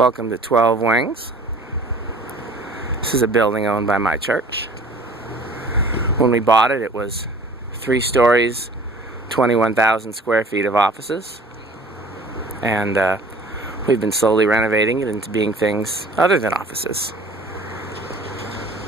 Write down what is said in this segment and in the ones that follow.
Welcome to 12 Wings. This is a building owned by my church. When we bought it, it was 3 stories, 21,000 square feet of offices. And we've been slowly renovating it into being things other than offices.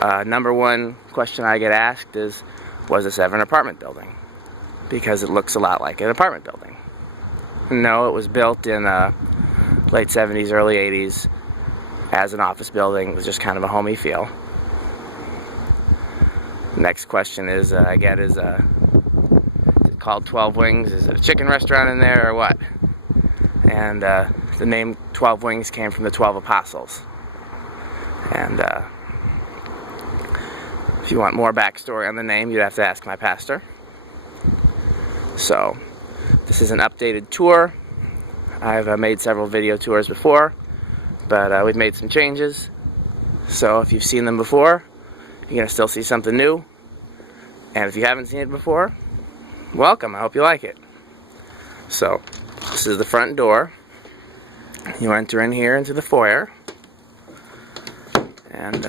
Number one question I get asked is, was this ever an apartment building? Because it looks a lot like an apartment building. No, it was built in late 70s, early 80s as an office building. It was just kind of a homey feel. Next question is, I get is it called 12 Wings? Is it a chicken restaurant in there or what? And the name 12 Wings came from the 12 apostles. And if you want more backstory on the name, you'd have to ask my pastor. So, this is an updated tour. I've made several video tours before, but we've made some changes. So if you've seen them before, you're going to still see something new. And if you haven't seen it before, welcome. I hope you like it. So, this is the front door. You enter in here into the foyer. And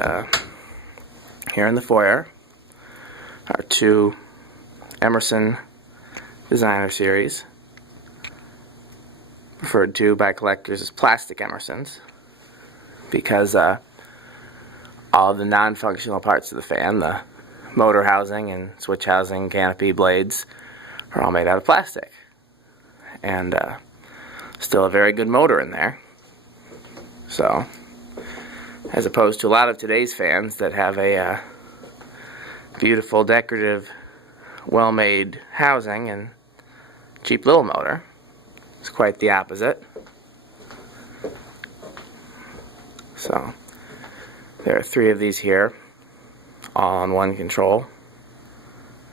here in the foyer are 2 Emerson designer series, referred to by collectors as plastic Emersons, because all of the non-functional parts of the fan, the motor housing and switch housing, canopy, blades, are all made out of plastic. And still a very good motor in there. So, as opposed to a lot of today's fans that have a beautiful, decorative, well-made housing and cheap little motor, it's quite the opposite. So, there are 3 of these here, all on one control.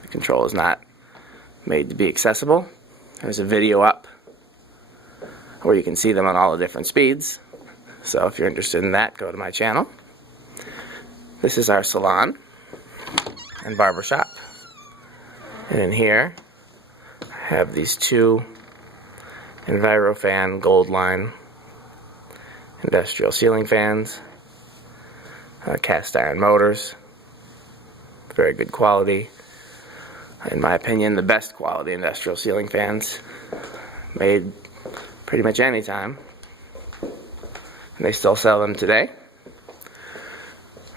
The control is not made to be accessible. There's a video up where you can see them on all the different speeds. So if you're interested in that, go to my channel. This is our salon and barbershop. And in here, I have these 2 Envirofan gold line industrial ceiling fans, cast iron motors, very good quality. In my opinion, the best quality industrial ceiling fans made pretty much any time. And they still sell them today.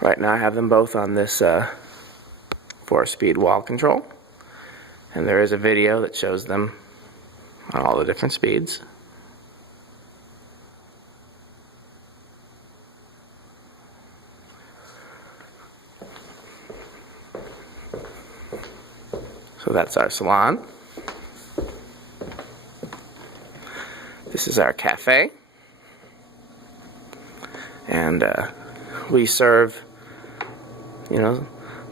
Right now I have them both on this 4-speed wall control. And there is a video that shows them on all the different speeds. So that's our salon. This is our cafe. And we serve,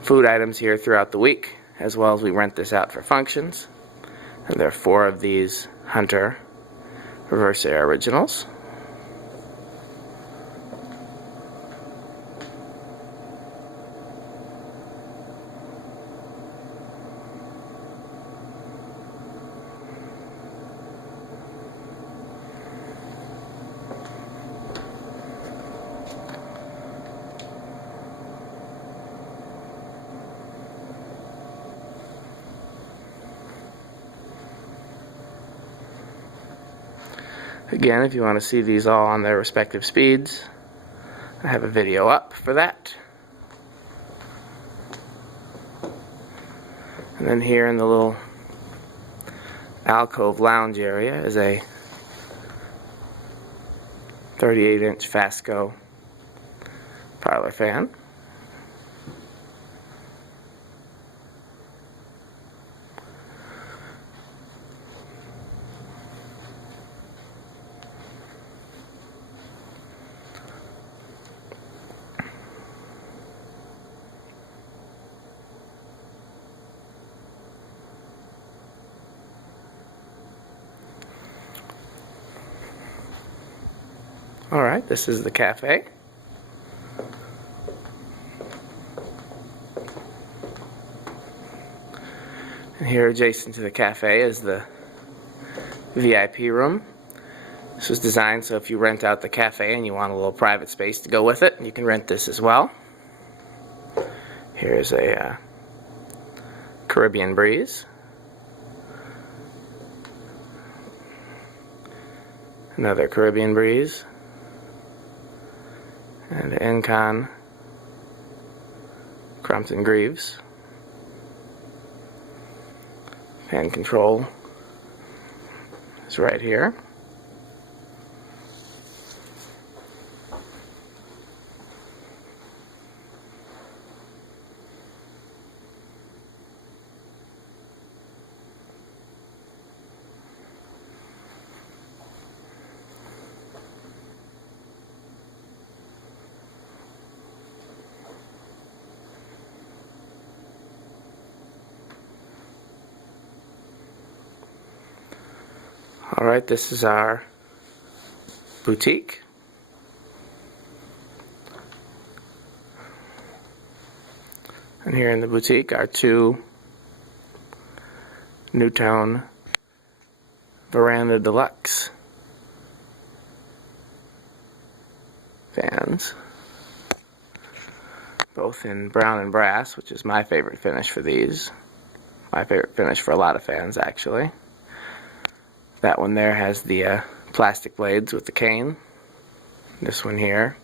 food items here throughout the week, as well as we rent this out for functions. And there are 4 of these Hunter Reversair originals. Again, if you want to see these all on their respective speeds, I have a video up for that. And then here in the little alcove lounge area is a 38-inch Fasco Parlourfan. Alright, this is the cafe. And here adjacent to the cafe is the VIP room. This was designed so if you rent out the cafe and you want a little private space to go with it, you can rent this as well. Here's a Caribbean breeze. Another Caribbean breeze. And Encon Crompton Greaves. Fan control is right here. Alright, this is our boutique. And here in the boutique are two Nutone Verandah Deluxe fans. Both in brown and brass, which is my favorite finish for these. My favorite finish for a lot of fans, actually. That one there has the plastic blades with the cane. This one here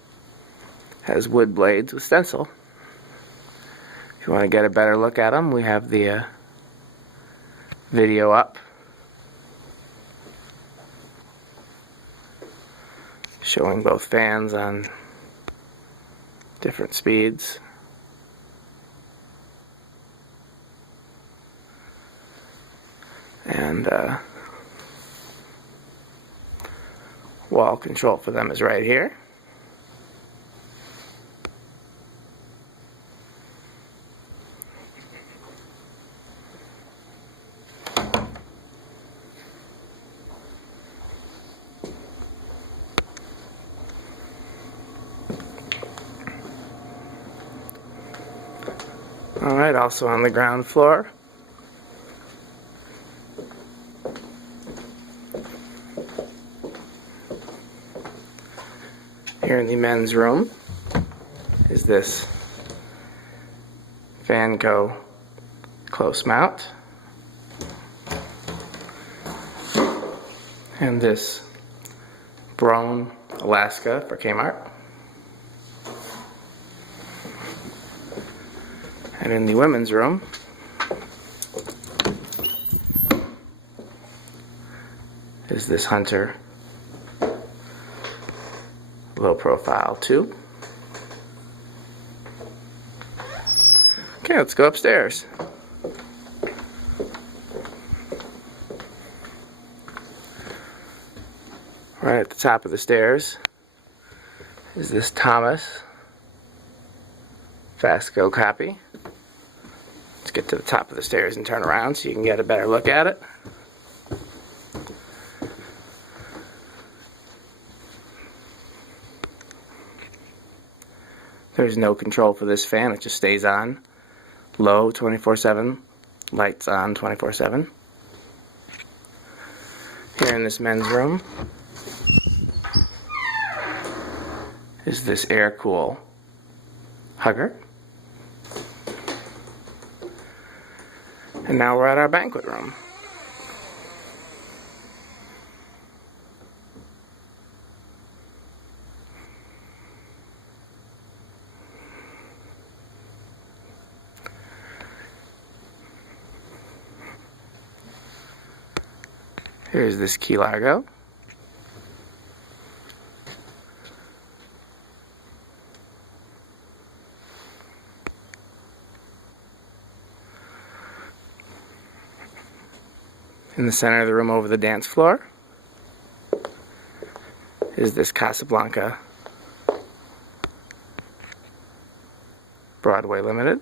has wood blades with stencil. If you want to get a better look at them, we have the video up showing both fans on different speeds. And wall control for them is right here. Alright, also on the ground floor, here in the men's room is this Fanco close mount and this Broan Alaska for Kmart. And in the women's room is this Hunter low profile too. Okay, let's go upstairs. Right at the top of the stairs is this Thomas Fasco copy. Let's get to the top of the stairs and turn around so you can get a better look at it. There's no control for this fan, it just stays on. Low 24/7, lights on 24/7. Here in this men's room is this air cool hugger. And now we're at our banquet room. Here's this key Largo. In the center of the room over the dance floor is this Casablanca Broadway Limited.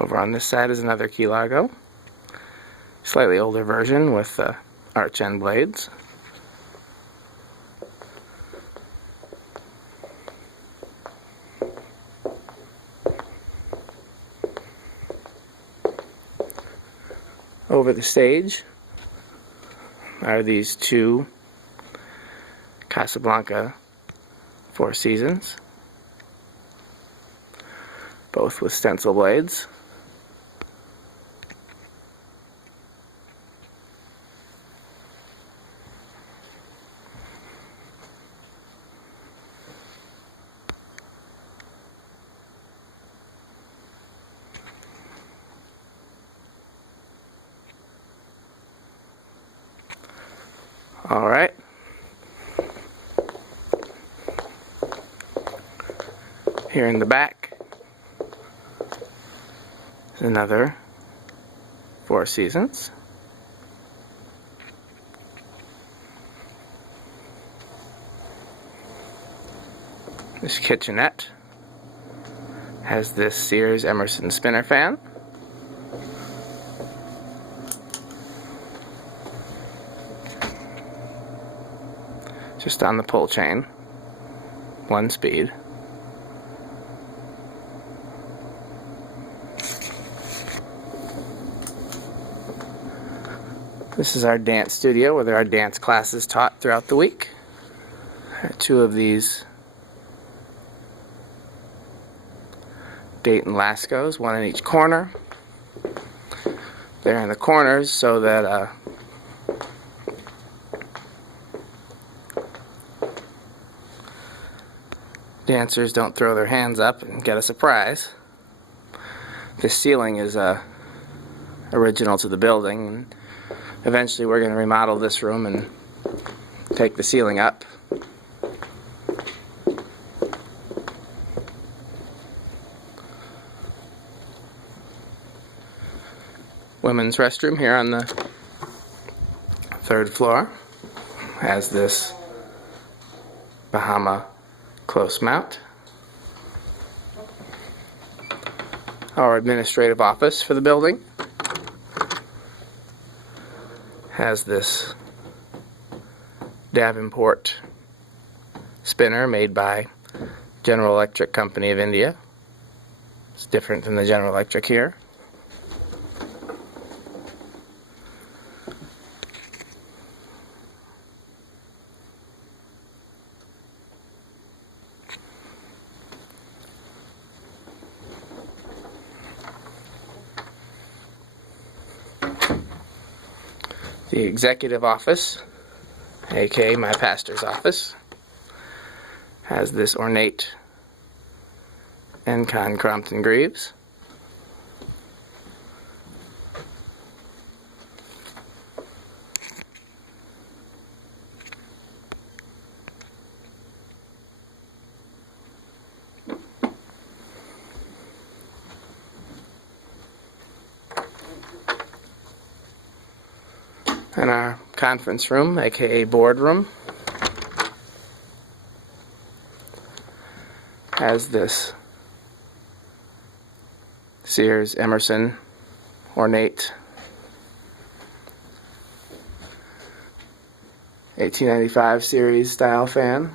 Over on this side is another key Largo, slightly older version with arch end blades. Over the stage are these two Casablanca Four Seasons, both with stencil blades. All right. Here in the back is another Four Seasons. This kitchenette has this Sears Emerson spinner fan. Just on the pull chain, 1 speed. This is our dance studio where there are dance classes taught throughout the week. There are 2 of these Dayton Laskos, 1 in each corner. They're in the corners so that dancers don't throw their hands up and get a surprise. This ceiling is original to the building, and eventually we're going to remodel this room and take the ceiling up. Women's restroom here on the 3rd floor has this Bahama close mount. Our administrative office for the building has this Davimport spinner made by General Electric Company of India. It's different than the General Electric here. The executive office, aka my pastor's office, has this ornate Encon Crompton Greaves. And our conference room, aka boardroom, has this Sears Emerson ornate 1895 series style fan.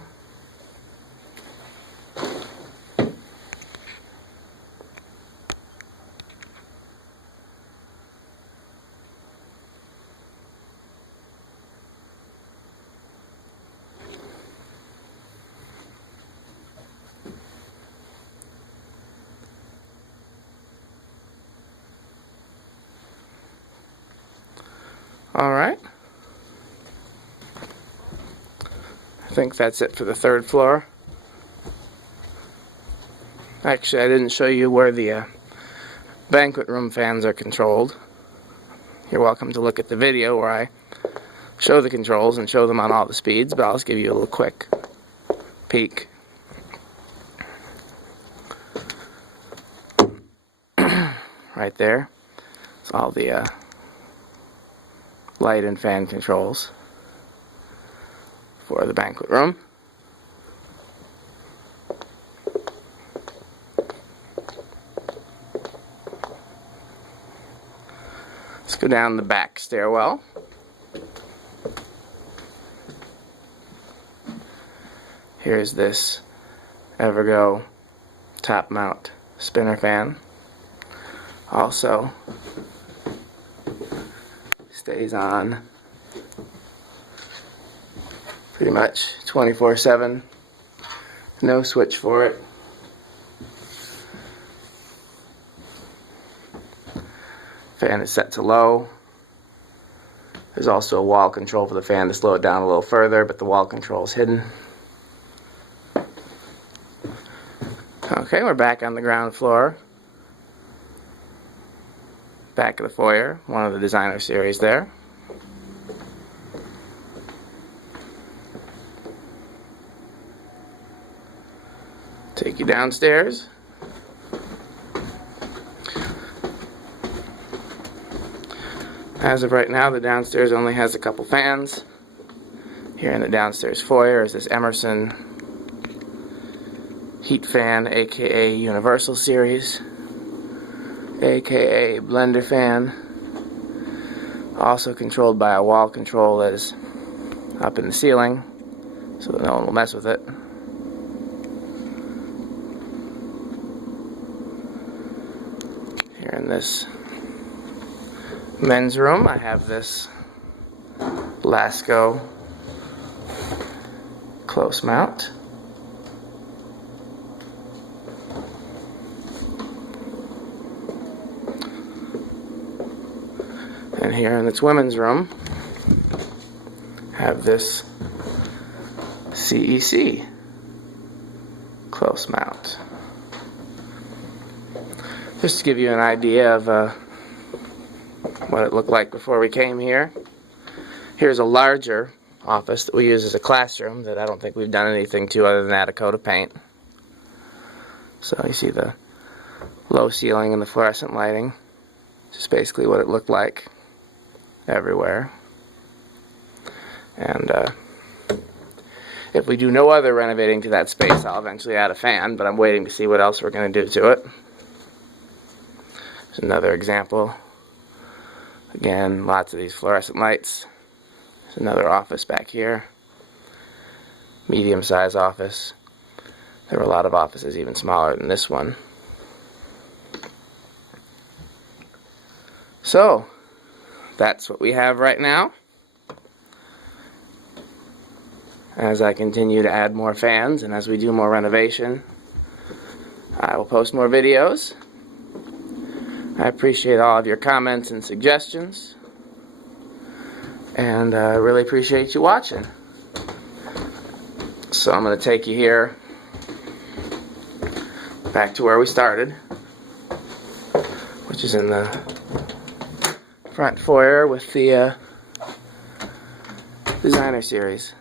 Alright, I think that's it for the 3rd floor. Actually, I didn't show you where the banquet room fans are controlled. You're welcome to look at the video where I show the controls and show them on all the speeds, but I'll just give you a little quick peek. Right there, it's all the light and fan controls for the banquet room. Let's go down the back stairwell. Here's this Evergo top mount spinner fan. Also stays on pretty much 24/7. No switch for it. Fan is set to low. There's also a wall control for the fan to slow it down a little further, but the wall control is hidden. Okay, we're back on the ground floor. Back of the foyer, one of the designer series there. Take you downstairs. As of right now, the downstairs only has a couple fans. Here in the downstairs foyer is this Emerson heat fan, aka Universal Series, aka Blenderfan, also controlled by a wall control that is up in the ceiling so that no one will mess with it. Here in this men's room, I have this Lasko close mount. And here in its women's room, I have this CEC close mount. Just to give you an idea of what it looked like before we came here. Here's a larger office that we use as a classroom that I don't think we've done anything to other than add a coat of paint. So you see the low ceiling and the fluorescent lighting. Just basically what it looked like everywhere. And if we do no other renovating to that space, I'll eventually add a fan, but I'm waiting to see what else we're going to do to it. There's another example. Again, lots of these fluorescent lights. There's another office back here. Medium-sized office. There were a lot of offices even smaller than this one. So, that's what we have right now. As I continue to add more fans and as we do more renovation, I will post more videos. I appreciate all of your comments and suggestions, and I really appreciate you watching. So I'm going to take you here back to where we started, which is in the front foyer with the designer series.